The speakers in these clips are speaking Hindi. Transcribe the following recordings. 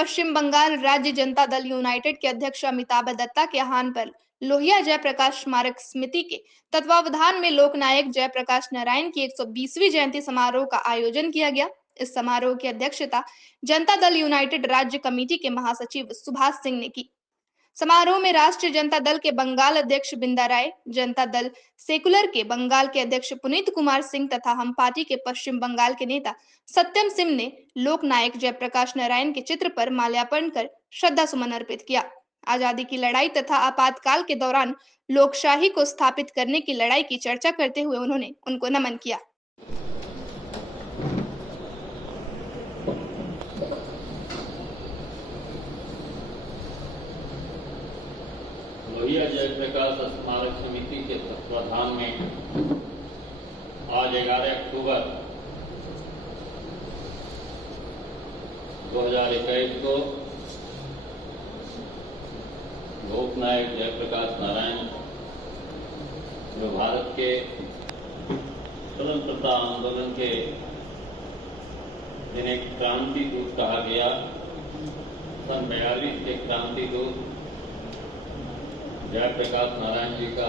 पश्चिम बंगाल राज्य जनता दल यूनाइटेड के अध्यक्ष अमिताभ दत्ता के आह्वान पर लोहिया जयप्रकाश स्मारक समिति के तत्वावधान में लोकनायक जयप्रकाश नारायण की 120वीं जयंती समारोह का आयोजन किया गया। इस समारोह की अध्यक्षता जनता दल यूनाइटेड राज्य कमेटी के महासचिव सुभाष सिंह ने की। समारोह में राष्ट्रीय जनता दल के बंगाल अध्यक्ष बिंदा राय, जनता दल सेकुलर के बंगाल के अध्यक्ष पुनीत कुमार सिंह तथा हम पार्टी के पश्चिम बंगाल के नेता सत्यम सिंह ने लोकनायक जयप्रकाश नारायण के चित्र पर माल्यार्पण कर श्रद्धा सुमन अर्पित किया। आजादी की लड़ाई तथा आपातकाल के दौरान लोकशाही को स्थापित करने की लड़ाई की चर्चा करते हुए उन्होंने उनको नमन किया। लोहिया जयप्रकाश स्मारक समिति के तत्वाधान में आज 11 अक्टूबर 2021 को लोकनायक जयप्रकाश नारायण, जो भारत के स्वतंत्रता आंदोलन के जिन्हें क्रांति दूत कहा गया, सन 42 के क्रांति दूत जयप्रकाश नारायण जी का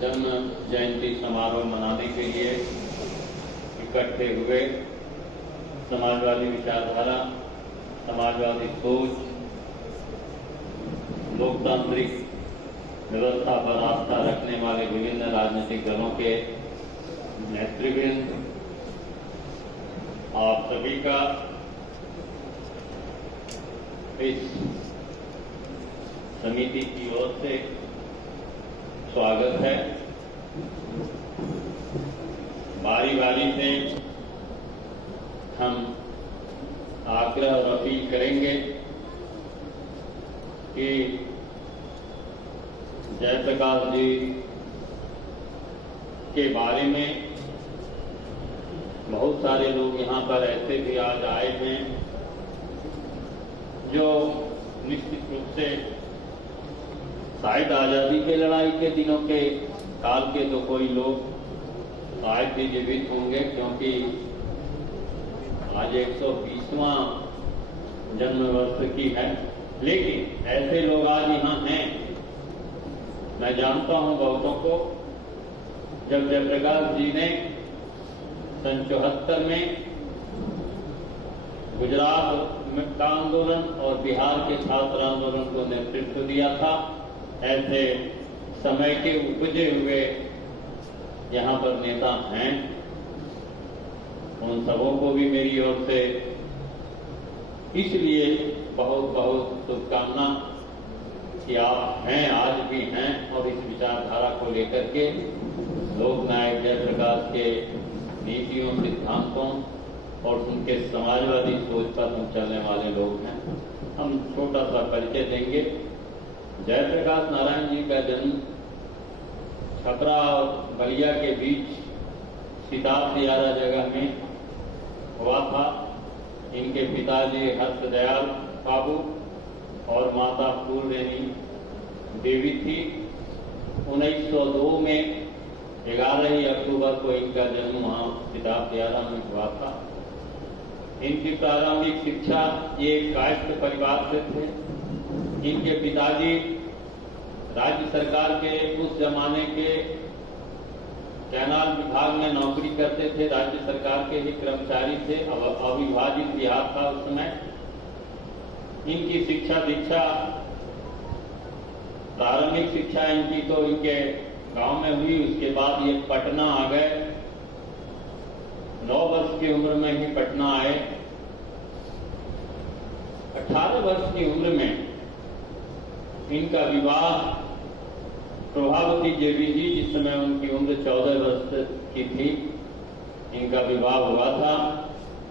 जन्म जयंती समारोह मनाने के लिए इकट्ठे हुए समाजवादी विचारधारा, समाजवादी सोच, लोकतांत्रिक व्यवस्था पर आस्था रखने वाले विभिन्न राजनीतिक दलों के नेतृवृंद, आप सभी का इस समिति की ओर से स्वागत है। बारी बारी से हम आग्रह और अपील करेंगे कि जयप्रकाश जी के बारे में बहुत सारे लोग यहाँ पर ऐसे भी आज आए हैं जो निश्चित रूप से शायद आजादी के लड़ाई के दिनों के काल के तो कोई लोग शायद भी जीवित होंगे, क्योंकि आज 120वां जन्म वर्ष की है, लेकिन ऐसे लोग आज यहाँ हैं। मैं जानता हूँ बहुतों को। जब जयप्रकाश जी ने सन 74 में गुजरात का आंदोलन और बिहार के छात्र आंदोलन को नेतृत्व दिया था, ऐसे समय के उपजे हुए यहाँ पर नेता हैं। उन सबों को भी मेरी ओर से इसलिए बहुत बहुत शुभकामना कि आप हैं, आज भी हैं, और इस विचारधारा को लेकर के लोकनायक जयप्रकाश के नीतियों, सिद्धांतों और उनके समाजवादी सोच पर हम चलने वाले लोग हैं। हम छोटा सा परिचय देंगे। जयप्रकाश नारायण जी का जन्म छपरा और बलिया के बीच सिताब दियारा जगह में हुआ था। इनके पिताजी हर्षदयाल बाबू और माता फूलदेवी देवी थी। 1902 में 11 अक्टूबर को इनका जन्म वहाँ सिताब दियारा में हुआ था। इनकी प्रारंभिक शिक्षा ये कायस्थ परिवार से थे। इनके पिताजी राज्य सरकार के उस जमाने के कैनाल विभाग में नौकरी करते थे, राज्य सरकार के ही कर्मचारी थे। अविभाजित बिहार था उस समय। इनकी शिक्षा दीक्षा, प्रारंभिक शिक्षा इनकी तो इनके गांव में हुई। उसके बाद ये पटना आ गए। 9 वर्ष की उम्र में ही पटना आए। 18 वर्ष की उम्र में इनका विवाह प्रभावती देवी जी, जिस समय उनकी उम्र 14 वर्ष की थी, इनका विवाह हुआ था।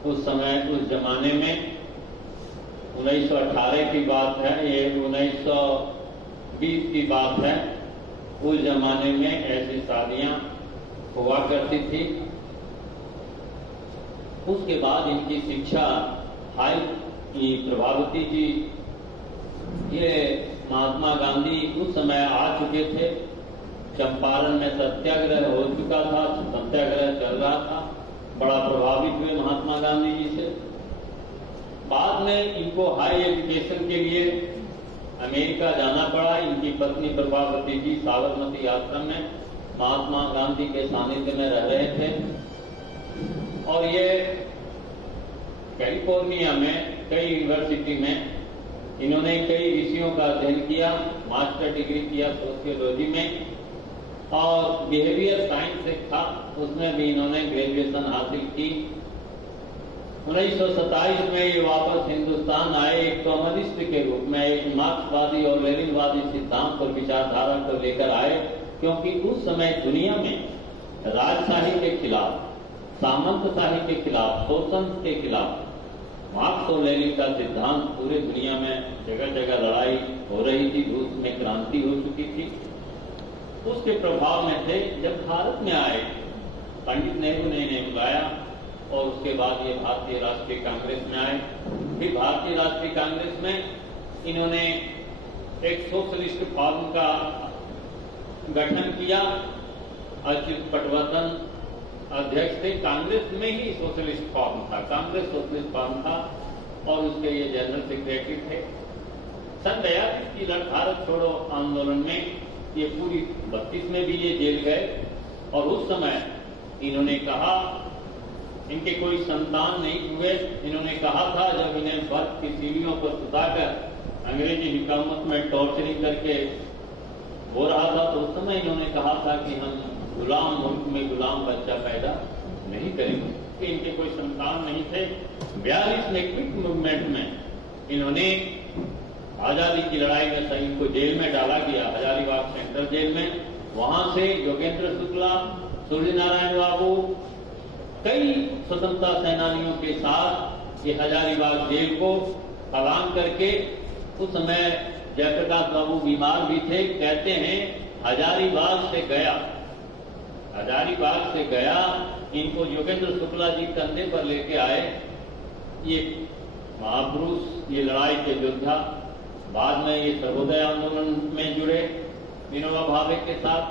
उस समय, उस जमाने में 1918 की बात है, ये 1920 की बात है। उस जमाने में ऐसी शादियां हुआ करती थी। उसके बाद इनकी शिक्षा प्रभावती जी, ये महात्मा गांधी उस समय आ चुके थे। चंपारण में सत्याग्रह हो चुका था, सत्याग्रह चल रहा था। बड़ा प्रभावित हुए महात्मा गांधी जी से। बाद में इनको हाई एजुकेशन के लिए अमेरिका जाना पड़ा। इनकी पत्नी प्रभावती जी साबरमती आश्रम में महात्मा गांधी के सानिध्य में रह रहे थे और ये कैलिफोर्निया में कई यूनिवर्सिटी में इन्होंने कई विषयों का अध्ययन किया, मास्टर डिग्री किया सोशियोलॉजी में और बिहेवियर साइंस एक था उसमें भी इन्होंने ग्रेजुएशन हासिल की। 1927 में ये वापस हिंदुस्तान आए एक कम्युनिस्ट के रूप में, एक मार्क्सवादी और लेनिनवादी सिद्धांत और विचारधारा को लेकर आए, क्योंकि उस समय दुनिया में राजशाही के खिलाफ, सामंतशाही के खिलाफ, शोषण के खिलाफ मार्क्स और लेनिन का सिद्धांत पूरे दुनिया में जगह जगह लड़ाई हो रही थी, रूस में क्रांति हो चुकी थी। उसके प्रभाव में थे। जब भारत में आए पंडित नेहरू ने इन्हें बुलाया और उसके बाद ये भारतीय राष्ट्रीय कांग्रेस में आए। फिर भारतीय राष्ट्रीय कांग्रेस में इन्होंने एक सोशलिस्ट फॉर्म का गठन किया। अच्युत पटवर्धन अध्यक्ष थे। कांग्रेस में ही सोशलिस्ट फॉर्म था, कांग्रेस सोशलिस्ट फॉर्म था और उसके ये जनरल सेक्रेटरी थे। सन 42 की भारत छोड़ो आंदोलन में ये पूरी 32 में भी ये जेल गए और उस समय इन्होंने कहा, इनके कोई संतान नहीं हुए। इन्होंने कहा था जब इन्हें बर्फ की सीढ़ियों पर सुताकर अंग्रेजी हुकूमत में टॉर्चरिंग करके हो रहा था तो उस समय इन्होंने कहा था कि हम गुलाम मुल्क में गुलाम बच्चा पैदा नहीं करेंगे, कि इनके कोई संतान नहीं थे। 42 में क्विट मूवमेंट में इन्होंने आजादी की लड़ाई में सैनिक को जेल में डाला गया, हजारीबाग सेंट्रल जेल में। वहां से योगेंद्र शुक्ला, सूर्य नारायण बाबू, कई स्वतंत्रता सेनानियों के साथ ये हजारीबाग जेल को पलायन करके, उस समय जयप्रकाश बाबू बीमार भी थे। कहते हैं हजारीबाग से गया इनको योगेंद्र शुक्ला जी कंधे पर लेके आए। ये महापुरुष, ये लड़ाई के योद्धा, बाद में ये सर्वोदय आंदोलन में जुड़े विनोबा भावे के साथ।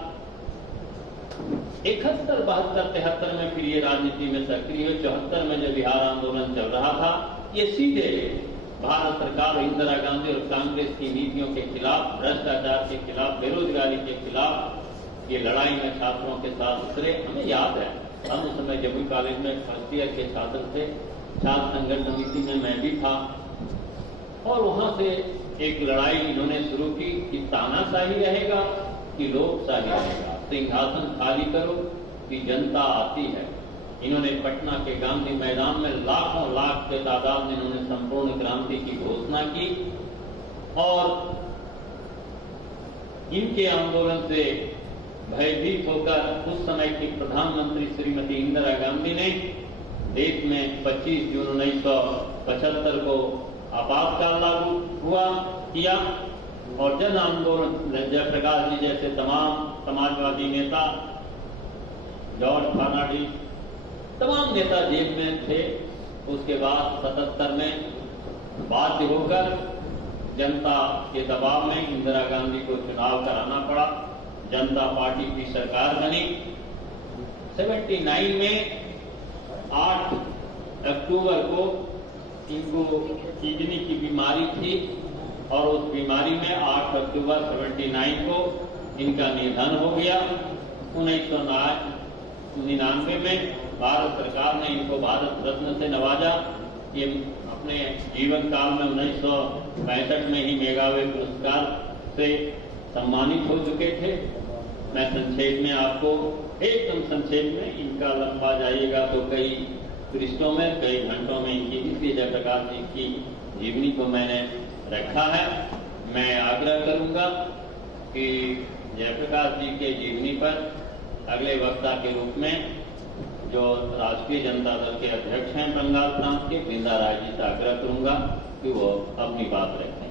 71, 72, 73 में फिर ये राजनीति में सक्रिय हुए। 74 में जब बिहार आंदोलन चल रहा था, ये सीधे भारत सरकार, इंदिरा गांधी और कांग्रेस की नीतियों के खिलाफ, भ्रष्टाचार के खिलाफ, बेरोजगारी के खिलाफ ये लड़ाई में छात्रों के साथ उतरे। हमें याद है, हम उस समय जमुई कॉलेज में फर्स्ट ईयर के छात्र थे, छात्र संघर्ष समिति में मैं भी था और वहां से एक लड़ाई इन्होंने शुरू की कि तानाशाही रहेगा कि लोकशाही रहेगा, सिंहासन खाली करो कि जनता आती है। इन्होंने पटना के गांधी मैदान में लाखों लाख के तादाद में इन्होंने संपूर्ण क्रांति की घोषणा की और इनके आंदोलन से भयभीत होकर उस समय की प्रधानमंत्री श्रीमती इंदिरा गांधी ने देश में 25 जून 1975 को आपातकाल लागू किया और जन आंदोलन जयप्रकाश जी जैसे तमाम समाजवादी नेता, जॉर्ज फर्नांडिस, तमाम नेता जेल में थे। उसके बाद 77 में बाध्य होकर जनता के दबाव में इंदिरा गांधी को चुनाव कराना पड़ा। जनता पार्टी की सरकार बनी। 79 में 8 अक्टूबर को इनको किडनी की बीमारी थी और उस बीमारी में 8 अक्टूबर 79 को इनका निधन हो गया। 1999 में भारत सरकार ने इनको भारत रत्न से नवाजा। ये अपने जीवन काल में 1965 में ही मेघावे पुरस्कार से सम्मानित हो चुके थे। मैं संक्षेप में आपको एकदम संक्षेप में, इनका लंबा जाइएगा तो कई पृष्ठों में, कई घंटों में इनकी, इसलिए जयप्रकाश जी की जीवनी को मैंने रखा है। मैं आग्रह करूंगा कि जयप्रकाश जी के जीवनी पर अगले वक्ता के रूप में जो राष्ट्रीय जनता दल के अध्यक्ष हैं बंगाल प्रांत के, वृंदा राय जी से आग्रह करूंगा कि वो अपनी बात रखें।